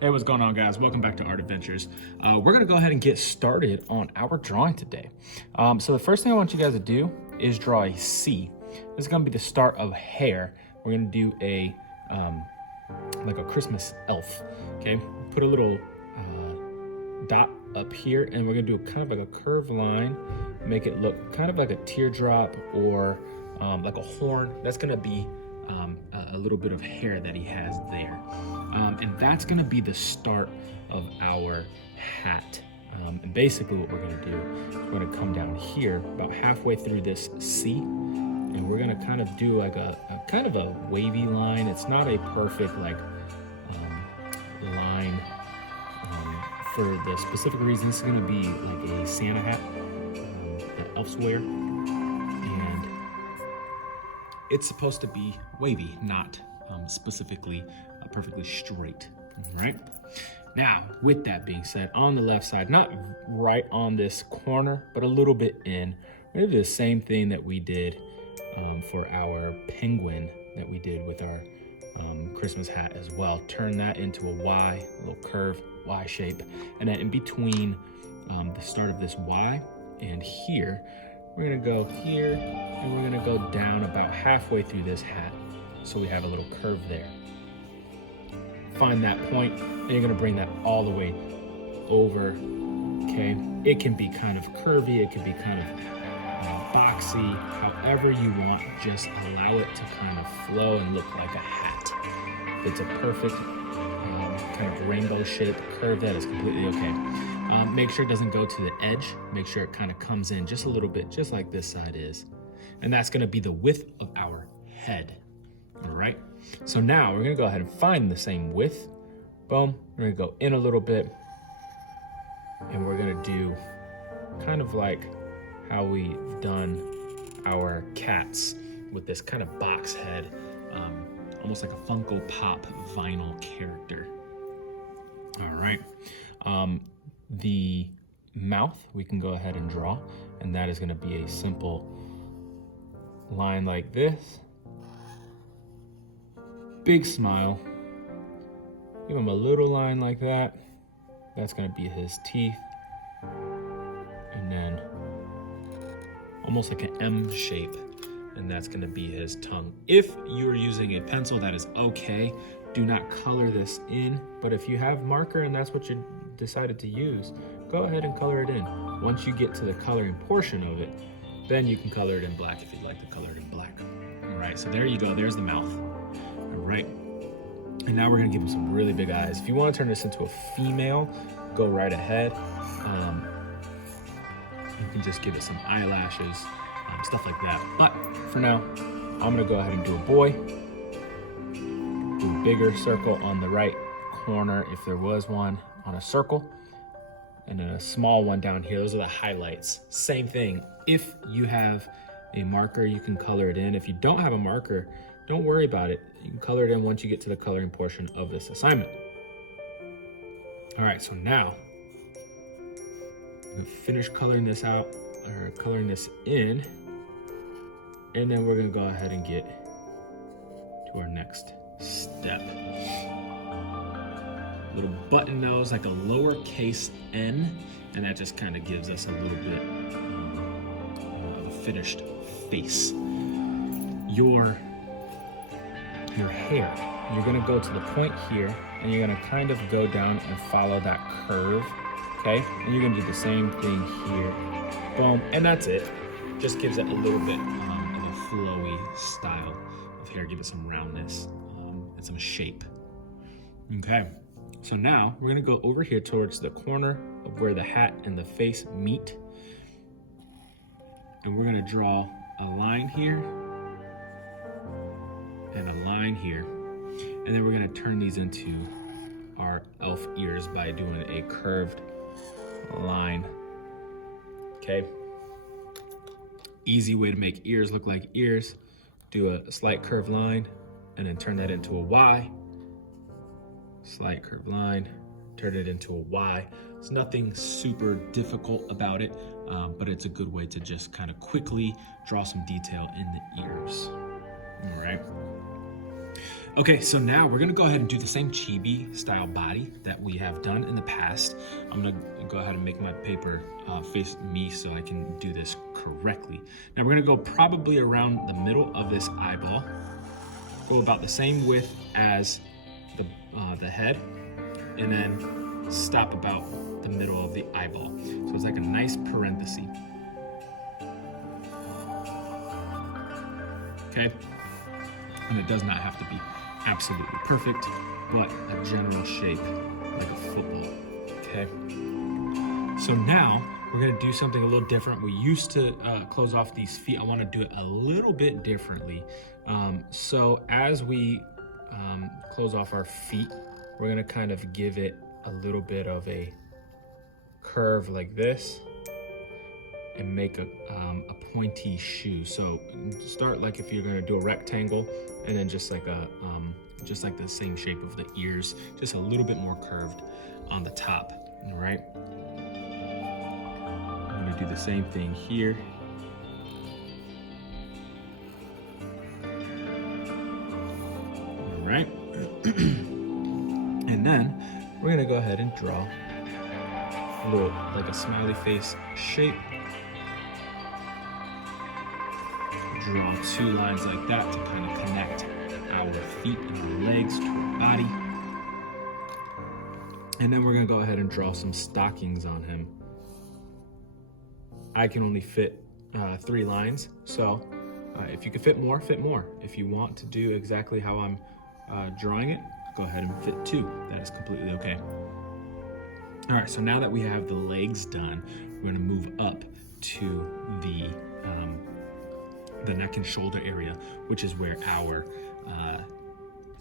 Hey, what's going on, guys? Welcome back to Art Adventures. We're gonna go ahead and get started on our drawing today. So the first thing I want you guys to do is draw a C. This is gonna be the start of hair. We're gonna do a like a Christmas elf. Okay, put a little dot up here, and we're gonna do a kind of like a curved line, make it look kind of like a teardrop or like a horn. That's gonna be a little bit of hair that he has there. And that's gonna be the start of our hat. And basically what we're gonna do is we're gonna come down here about halfway through this C, and we're gonna kind of do like a kind of a wavy line. It's not a perfect like line for the specific reason. This is gonna be like a Santa hat that elves wear, and it's supposed to be wavy, not specifically perfectly straight. All right. Now, with that being said, on the left side, not right on this corner, but a little bit in, we're gonna do the same thing that we did for our penguin that we did with our Christmas hat as well. Turn that into a Y, a little curved Y shape. And then in between the start of this Y and here, we're gonna go here and we're gonna go down about halfway through this hat. So we have a little curve there. Find that point, and you're gonna bring that all the way over, okay? It can be kind of curvy, it can be kind of boxy, however you want, just allow it to kind of flow and look like a hat. If it's a perfect kind of rainbow shape curve, that is completely okay. Make sure it doesn't go to the edge, make sure it kind of comes in just a little bit, just like this side is. And that's gonna be the width of our head. All right, so now we're gonna go ahead and find the same width. Boom, we're gonna go in a little bit, and we're gonna do kind of like how we've done our cats with this kind of box head, almost like a Funko Pop vinyl character. All right, the mouth we can go ahead and draw, and that is gonna be a simple line like this. Big smile, give him a little line like that. That's gonna be his teeth. And then almost like an M shape, and that's gonna be his tongue. If you're using a pencil, that is okay. Do not color this in, but if you have marker and that's what you decided to use, go ahead and color it in. Once you get to the coloring portion of it, then you can color it in black if you'd like to color it in black. All right, so there you go, there's the mouth. All right, and now we're gonna give him some really big eyes. If you wanna turn this into a female, go right ahead. You can just give it some eyelashes, stuff like that. But for now, I'm gonna go ahead and do a boy. Do a bigger circle on the right corner if there was one on a circle, and then a small one down here. Those are the highlights. Same thing, if you have a marker, you can color it in. If you don't have a marker, don't worry about it. You can color it in once you get to the coloring portion of this assignment. All right, so now I'm gonna finish coloring this out, or coloring this in, and then we're gonna go ahead and get to our next step. Little button nose, like a lowercase n, and that just kind of gives us a little bit of a finished face. Your hair, you're gonna go to the point here, and you're gonna kind of go down and follow that curve, okay? And you're gonna do the same thing here. Boom, and that's it. Just gives it a little bit of a flowy style of hair, give it some roundness and some shape. Okay, so now we're gonna go over here towards the corner of where the hat and the face meet. And we're gonna draw a line here and a line here. And then we're gonna turn these into our elf ears by doing a curved line, okay? Easy way to make ears look like ears. Do a slight curved line and then turn that into a Y. Slight curved line, turn it into a Y. It's nothing super difficult about it, but it's a good way to just kind of quickly draw some detail in the ears, all right? Okay, so now we're gonna go ahead and do the same chibi style body that we have done in the past. I'm gonna go ahead and make my paper face me so I can do this correctly. Now we're gonna go probably around the middle of this eyeball. Go about the same width as the head, and then stop about the middle of the eyeball. So it's like a nice parenthesis. Okay, and it does not have to be absolutely perfect, but a general shape like a football. Okay, so now we're gonna do something a little different. We used to close off these feet. I want to do it a little bit differently. So as we close off our feet, we're gonna kind of give it a little bit of a curve like this and make a pointy shoe. So start like if you're gonna do a rectangle, and then just like the same shape of the ears, just a little bit more curved on the top. All right. I'm gonna do the same thing here. All right. And then we're gonna go ahead and draw a little, like a smiley face shape. Draw two lines like that to kind of connect our feet and our legs to our body. And then we're gonna go ahead and draw some stockings on him. I can only fit 3 lines, so if you can fit more, fit more. If you want to do exactly how I'm drawing it, go ahead and fit 2. That is completely okay. All right, so now that we have the legs done, we're gonna move up to the neck and shoulder area, which is where our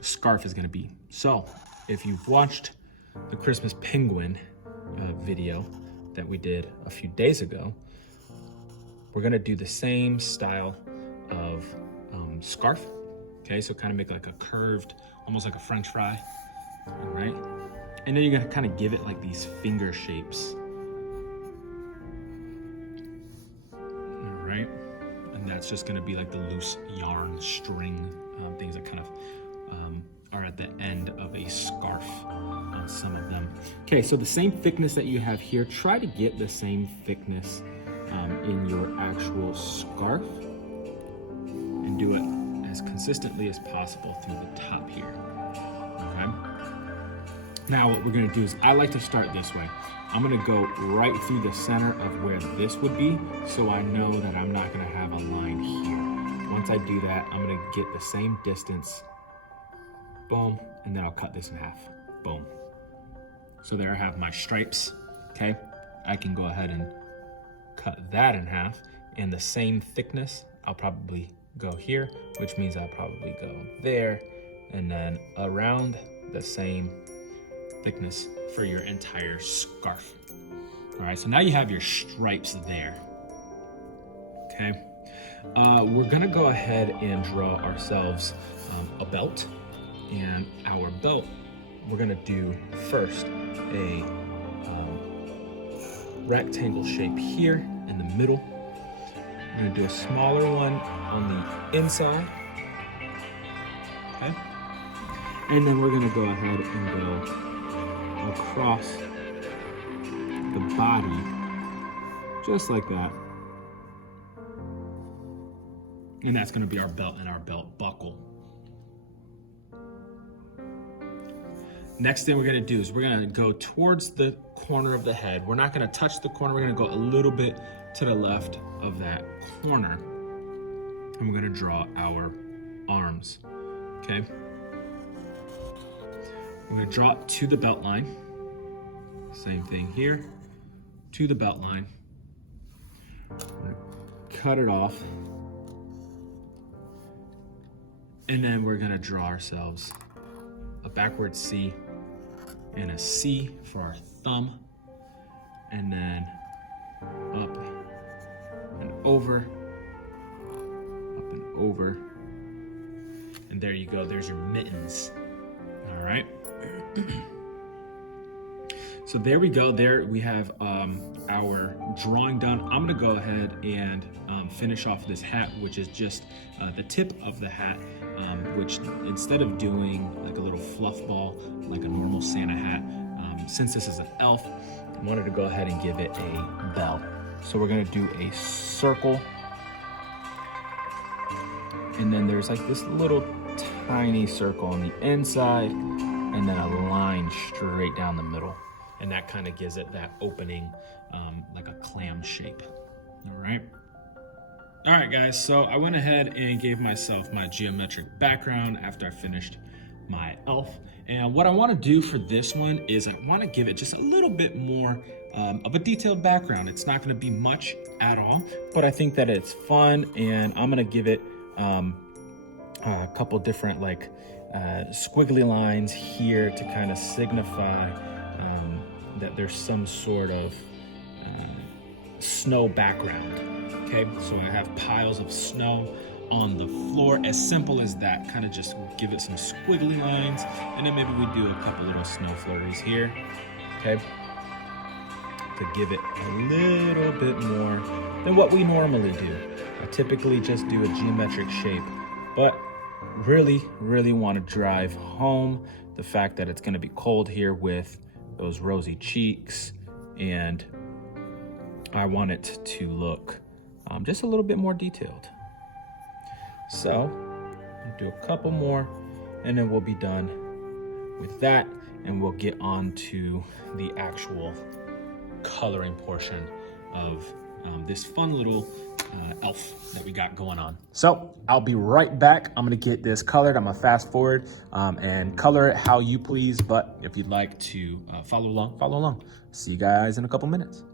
scarf is gonna be. So if you've watched the Christmas penguin video that we did a few days ago, we're gonna do the same style of scarf. Okay, so kind of make like a curved, almost like a French fry, all right? And then you're gonna kind of give it like these finger shapes. All right, and that's just gonna be like the loose yarn string things that kind of are at the end of a scarf on some of them. Okay, so the same thickness that you have here, try to get the same thickness in your actual scarf, and do it as consistently as possible through the top here, okay? Now what we're gonna do is, I like to start this way. I'm gonna go right through the center of where this would be, so I know that I'm not gonna have a line here. Once I do that, I'm gonna get the same distance, boom, and then I'll cut this in half, boom. So there I have my stripes, okay? I can go ahead and cut that in half, and the same thickness, I'll probably go here, which means I'll probably go there, and then around the same thickness for your entire scarf. All right, so now you have your stripes there, okay? We're gonna go ahead and draw ourselves a belt, and our belt, we're gonna do first a rectangle shape here in the middle. We're gonna do a smaller one on the inside, okay? And then we're gonna go ahead and go across the body, just like that. And that's gonna be our belt and our belt buckle. Next thing we're gonna do is we're gonna go towards the corner of the head. We're not gonna touch the corner, we're gonna go a little bit to the left of that corner, and we're gonna draw our arms, okay? We're gonna draw it to the belt line. Same thing here, to the belt line. We're gonna cut it off, and then we're gonna draw ourselves a backward C and a C for our thumb, and then up and over, up and over, and there you go, there's your mittens. All right. So there we go, there we have our drawing done. I'm gonna go ahead and finish off this hat, which is just the tip of the hat, which instead of doing like a little fluff ball like a normal Santa hat, since this is an elf, I wanted to go ahead and give it a bell. So we're gonna do a circle, and then there's like this little tiny circle on the inside, and then a line straight down the middle. And that kind of gives it that opening, like a clam shape. All right. All right, guys, so I went ahead and gave myself my geometric background after I finished my elf. And what I want to do for this one is I want to give it just a little bit more of a detailed background. It's not going to be much at all, but I think that it's fun, and I'm going to give it a couple different like squiggly lines here to kind of signify that there's some sort of snow background. Okay, so I have piles of snow on the floor, as simple as that. Kind of just give it some squiggly lines, and then maybe we do a couple little snow flurries here, okay, to give it a little bit more than what we normally do. I typically just do a geometric shape, but really want to drive home the fact that it's going to be cold here with those rosy cheeks, and I want it to look just a little bit more detailed. So I'll do a couple more, and then we'll be done with that, and we'll get on to the actual coloring portion of this fun little elf that we got going on. So I'll be right back. I'm gonna get this colored. I'm gonna fast forward and color it how you please, but if you'd like to follow along, follow along. See you guys in a couple minutes.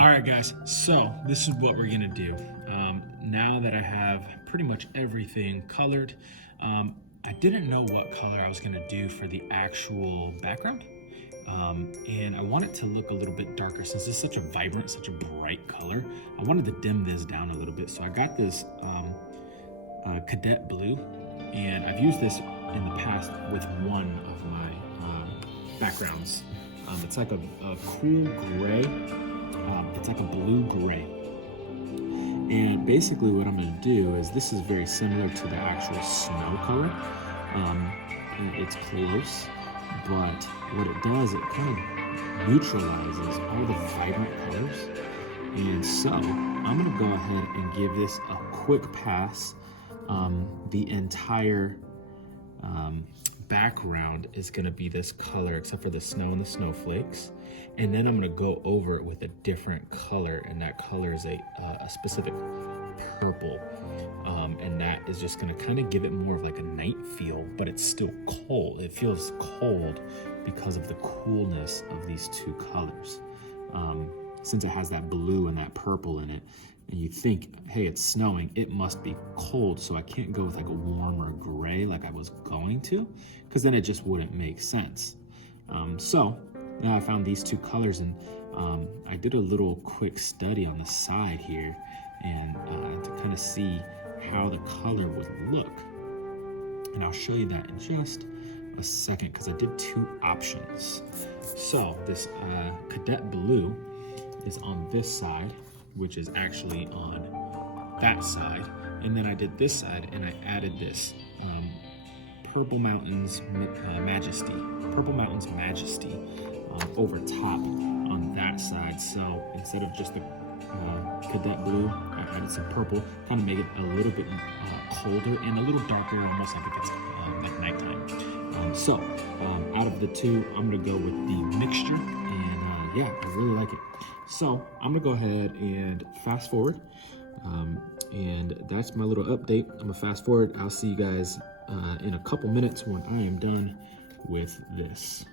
All right, guys, so this is what we're gonna do. Now that I have pretty much everything colored, I didn't know what color I was gonna do for the actual background. And I want it to look a little bit darker since it's such a vibrant, such a bright color. I wanted to dim this down a little bit. So I got this cadet blue, and I've used this in the past with one of my backgrounds. It's like a cool gray. It's like a blue gray. And basically what I'm gonna do is, this is very similar to the actual snow color. It's close, but what it does, it kind of neutralizes all the vibrant colors. And so I'm gonna go ahead and give this a quick pass. The entire background is gonna be this color except for the snow and the snowflakes. And then I'm gonna go over it with a different color, and that color is a specific purple. And that is just gonna kind of give it more of like a night feel, but it's still cold. It feels cold because of the coolness of these two colors. Since it has that blue and that purple in it, and you think, hey, it's snowing, it must be cold, so I can't go with like a warmer gray like I was going to, because then it just wouldn't make sense. So now I found these two colors, and I did a little quick study on the side here, and to kind of see how the color would look. And I'll show you that in just a second, because I did two options. So this cadet blue is on this side, which is actually on that side. And then I did this side, and I added this Purple Mountains Majesty over top on that side. So instead of just the cadet blue, I added some purple, kind of make it a little bit colder and a little darker, almost like if it's like nighttime. So out of the two, I'm gonna go with the mixture, and yeah, I really like it. So I'm gonna go ahead and fast forward, and that's my little update. I'm gonna fast forward. I'll see you guys in a couple minutes when I am done with this.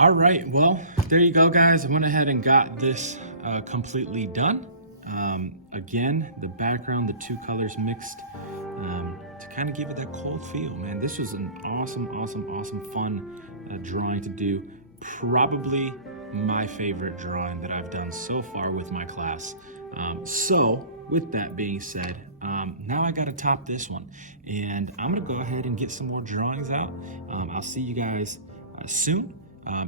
All right, well, there you go, guys. I went ahead and got this completely done. Again, the background, the two colors mixed to kind of give it that cold feel, man. This was an awesome, fun drawing to do. Probably my favorite drawing that I've done so far with my class. So with that being said, now I gotta top this one, and I'm gonna go ahead and get some more drawings out. I'll see you guys soon.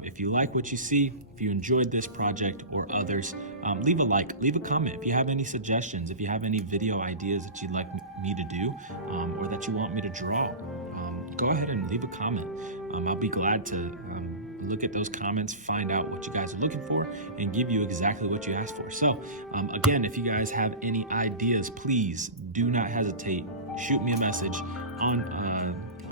If you like what you see, if you enjoyed this project or others, leave a like, leave a comment. If you have any suggestions, if you have any video ideas that you'd like me to do, or that you want me to draw, go ahead and leave a comment. I'll be glad to look at those comments, find out what you guys are looking for, and give you exactly what you asked for. So again, if you guys have any ideas, please do not hesitate. Shoot me a message on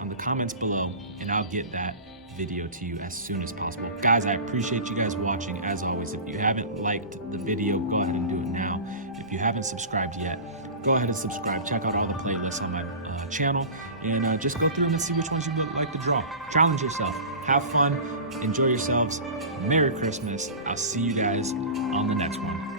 the comments below, and I'll get that video to you as soon as possible. Guys, I appreciate you guys watching. As always, if you haven't liked the video, go ahead and do it now. If you haven't subscribed yet, go ahead and subscribe. Check out all the playlists on my channel, and just go through them and see which ones you would like to draw. Challenge yourself, have fun, enjoy yourselves. Merry Christmas. I'll see you guys on the next one.